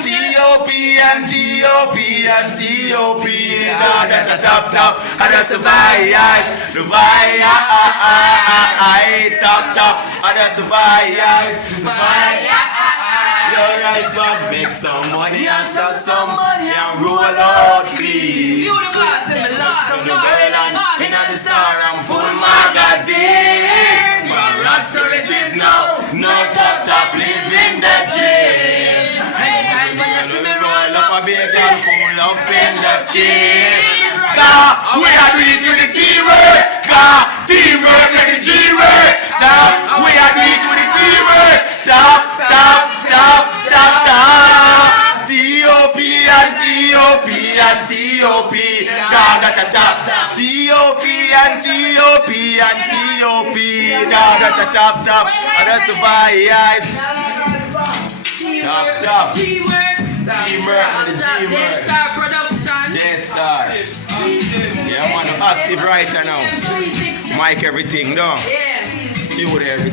T.O.P. and T.O.P. and T.O.P. Now that's a top. And that's the vibe. The vibe. Top. And that's the vibe. The vibe. Your eyes man, make some money and chop some money and roll out clean. You the boss in the lot. From the girl and in the star and full magazine. From rocks to riches now, no top, living the dream. Anytime when you see me roll up, I be a girl full up in the skin. Cause we are doing it with the teamwork. Cause teamwork with the G-work. Now we are doing it with the teamwork. Stop. T.O.P. and T.O.P. and T.O.P. Now that's a top. T.O.P. and T.O.P. and T.O.P. Now that's a top. And that's the vibe. Top. Teamwork and the G-work. J-Star. Yeah, man, active right now. Mic everything, no? Studio everything.